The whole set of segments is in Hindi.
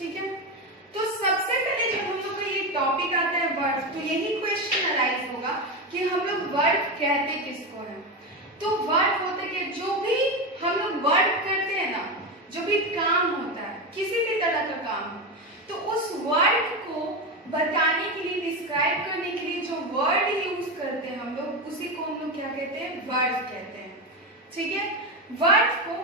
ठीक है। तो सबसे पहले जब हम लोग का ये टॉपिक आता है वर्ब, तो यही क्वेश्चन अराइज होगा कि हम लोग वर्ब कहते किसको हैं। तो वर्ब होता है कि जो भी हम लोग वर्ब करते हैं ना, जो भी काम होता है किसी भी तरह का काम हो, तो उस वर्ड को बताने के लिए, डिस्क्राइब करने के लिए जो वर्ड यूज करते हैं हम लोग, उसी को हम लोग क्या कहते हैं, वर्ब कहते हैं। ठीक है। वर्ड को,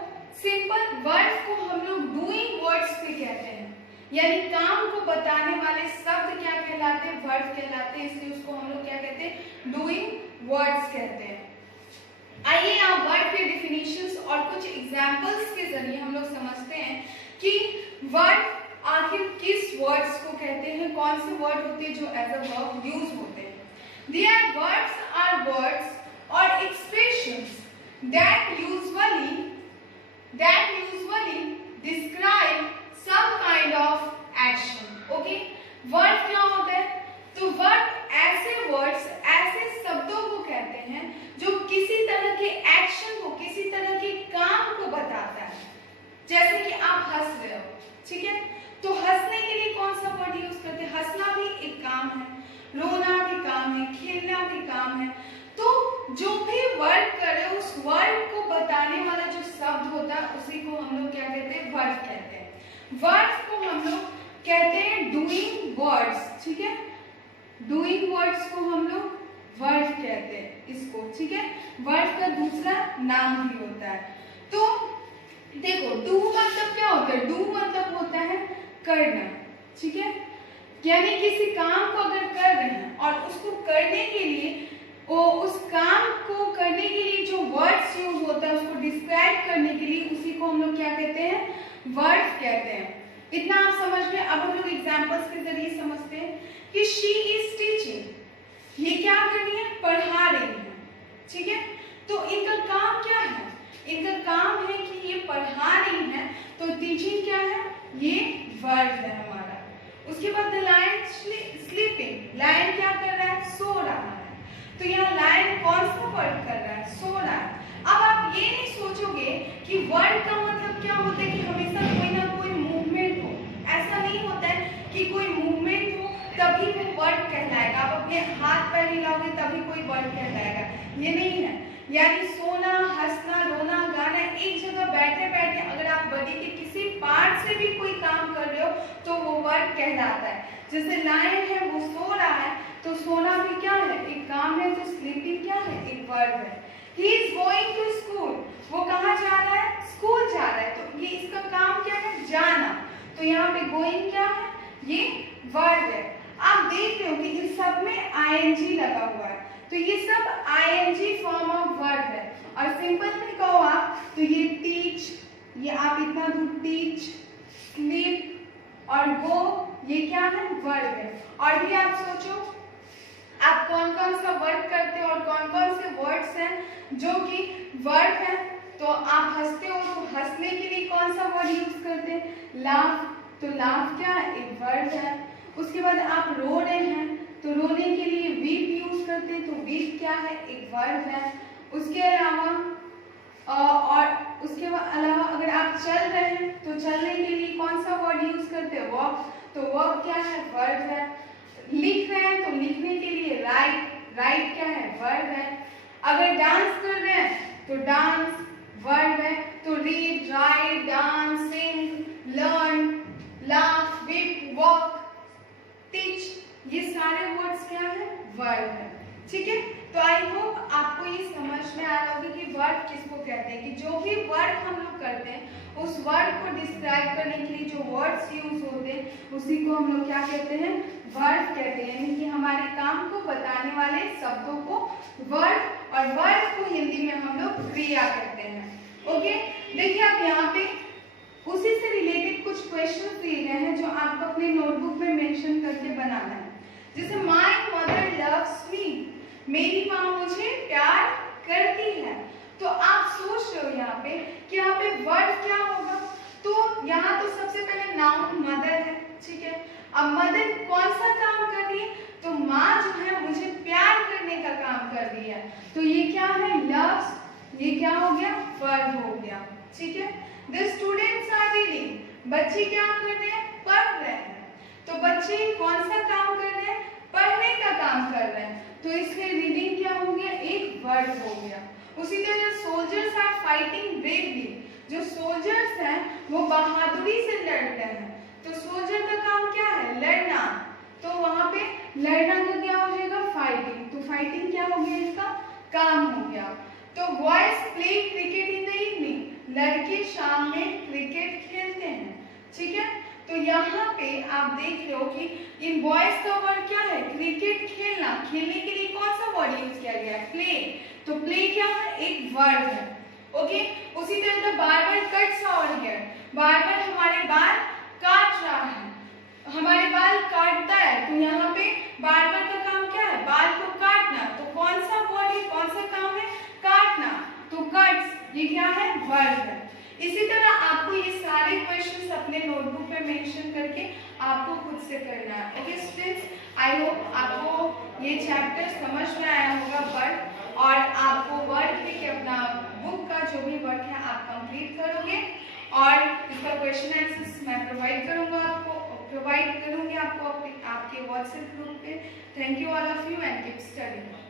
सिंपल वर्ड को हम लोग डूइंग वर्ड्स भी कहते हैं, यानी काम को बताने वाले शब्द क्या कहलाते हैं, वर्ड कहलाते हैं, इसलिए उसको हम लोग क्या कहते हैं, डूइंग वर्ड्स कहते हैं। आइए आप वर्ड के डिफिनेशंस और कुछ एग्जांपल्स के जरिए हम लोग समझते हैं कि वर्ड आखिर किस वर्ड्स को कहते हैं, कौन से वर्ड होते हैं जो एज अ वर्ब यूज होते हैं। Their words are words or expressions that usually describe some kind of action. Okay? Word क्या होता है, तो वर्ड ऐसे वर्ड्स, ऐसे शब्दों को कहते हैं जो किसी तरह के एक्शन को, किसी तरह के काम को बताता है। जैसे कि आप हंस रहे हो, ठीक है, तो हंसने के लिए कौन सा वर्ड यूज करते हैं, हंसना भी एक काम है, रोना भी काम है, खेलना भी काम है। तो जो भी वर्ड करे उस वर्ड को बताने वाला जो शब्द होता है उसी को हम लोग क्या कहते हैं, वर्ड कहते हैं। वर्ड्स को हम लोग कहते हैं डूइंग वर्ड्स। ठीक है, डूइंग वर्ड्स को हम लोग वर्ड कहते हैं इसको। ठीक है, वर्ड का दूसरा नाम भी होता है। तो देखो, डू मतलब क्या होता है, डू मतलब होता है करना। ठीक है, यानी किसी काम को अगर कर रहे हैं और उसको करने के लिए, उस काम को करने के लिए जो वर्ड्स यूज होता है उसको डिस्क्राइब करने के लिए, उसी को हम लोग क्या कहते हैं, वर्ड कहते हैं। इतना आप समझ में। अब हम लोग एग्जांपल्स के जरिए समझते हैं कि शी इज टीचिंग, ये क्या कर रही है, पढ़ा रही है। ठीक है, तो इनका काम क्या है, इनका काम है कि ये पढ़ा रही है, तो टीचिंग क्या है, ये वर्ड है हमारा। उसके बाद द लायन स्लीपिंग, लायन क्या कर रहा है, सो रहा है। तो यहाँ लायन कौन सा वर्ड कर रहा है, सो रहा है। अब आप ये नहीं सोचोगे कि वर्ड का मतलब क्या होता है कि हमेशा कोई ना कोई मूवमेंट हो। ऐसा नहीं होता है कि कोई मूवमेंट हो तभी वो वर्ड कहलाएगा, आप अपने हाथ पैर हिलाओगे तभी कोई वर्ड कहलाएगा, ये नहीं है। यानी सोना, हंसना, रोना, गाना, एक जगह बैठे बैठे अगर आप बॉडी के किसी पार्ट से भी कोई काम कर रहे हो तो वो वर्ड कहलाता है। जैसे लायन है वो सो रहा है, तो सोना भी क्या है, एक काम है, तो स्लीपिंग क्या है, एक वर्ड है। He is going to school, वो कहाँ जा रहा है, स्कूल जा रहा है, तो ये इसका काम क्या है, जाना। तो यहाँ पे going क्या है, ये वर्ड है। आप देख रहे हो कि इन सब में ing लगा हुआ है, तो ये सब ing फॉर्म ऑफ वर्ड है। और सिंपल में कहो आप तो ये टीच, ये आप इतना दूर टीच, स्लीप और गो, ये क्या है, वर्ड है। और भी आप सोचो आप कौन कौन सा वर्ड करते हो और कौन कौन से वर्ड्स हैं जो कि वर्ड है। तो आप हंसते हो तो हंसने के लिए कौन सा वर्ड यूज करते हैं, लाफ, तो लाफ क्या है, एक वर्ड है। उसके बाद आप रो रहे हैं तो रोने के लिए वीप यूज करते हैं, तो वीप क्या है, एक वर्ड है। उसके अलावा अगर आप चल रहे हैं तो चलने के लिए कौन सा वर्ड यूज करते हैं, वॉक, तो वॉक क्या है, वर्ड है। लिख रहे हैं तो लिखने के लिए राइट, राइट क्या है, वर्ड है। अगर डांस कर रहे हैं तो डांस वर्ड है। तो read, write, dance, sing, learn, laugh, weep, walk, teach, ये सारे वर्ड्स क्या है, वर्ड है। ठीक है, तो आई होप आपको ये समझ में आ रहा होगा कि वर्ड किसको कहते हैं, कि जो भी वर्ड हम लोग करते हैं उस वर्ड को डिस्क्राइब करने के लिए जो वर्ड्स यूज होते हैं उसी को हम लोग क्या कहते हैं, वर्ड कहते हैं। यानी कि हमारे काम को बताने वाले शब्दों को वर्ड, और वर्ड को हिंदी में हम लोग क्रिया कहते हैं। ओके, देखिए आप यहाँ पे उसी से रिलेटेड कुछ क्वेश्चन दिए गए हैं जो आपको अपने नोटबुक में मेंशन करके बनाना है। जैसे माय मदर लव्स मी, मेरी माँ मुझे प्यार करती है। तो आप सोच रहे हो यहाँ पे कि यहाँ पे वर्ड क्या होगा, तो यहाँ तो सबसे पहले नाउन मदर है। ठीक है, अब मदर कौन सा काम कर रही है, तो माँ जो है मुझे प्यार करने का काम कर रही है, तो ये क्या है, लव्स, ये क्या हो गया, वर्ड हो गया। ठीक है, द स्टूडेंट्स आर रीडिंग, बच्चे क्या कर रहे हैं, पढ़ रहे हैं। तो बच्चे कौन सा काम कर रहे हैं? पढ़ने का काम कर रहे हैं। तो इसमें रीडिंग क्या हो गया? एक वर्ड हो गया। उसी तरह सोल्जर्स आर फाइटिंग ब्रेवली, जो सोल्जर्स हैं वो बहादुरी से लड़ते हैं। तो सोल्जर का काम क्या है? लड़ना। तो वहां पे लड़ना का क्या हो जाएगा? फाइटिंग। तो फाइटिंग क्या हो गया? इसका काम हो गया। तो boys play cricket in the evening, लड़के शाम में क्रिकेट खेलते हैं। ठीक है, तो यहाँ पे आप देख रहे हो कि इन बॉयज का वर्ड क्या है? क्रिकेट खेलना। खेलने के लिए कौन सा वर्ड यूज किया गया है? प्ले। तो प्ले क्या है? एक वर्ड है। ओके, उसी तरह barber cuts our hair, barber हमारे बाल काट रहा है, हमारे बाल काटता है। तो यहाँ पे बार्बर का काम क्या है? बाल को काटना। तो कौन सा वर्ड है? कौन सा काम है? काटना। तो कट्स, ये क्या है? वर्ड है। इसी तरह आपको ये सारे क्वेश्चंस अपने नोटबुक पे मेंशन करके आपको खुद से करना है। ओके स्टूडेंट्स, आई होप आपको ये चैप्टर समझ में आया होगा वर्ड, और आपको वर्ड के अपना बुक का जो भी वर्क है आप कंप्लीट करोगे, और इसका क्वेश्चन आंसर्स मैं प्रोवाइड करूंगी आपको आपके व्हाट्सएप ग्रुप पे। Thank you all of you and keep studying.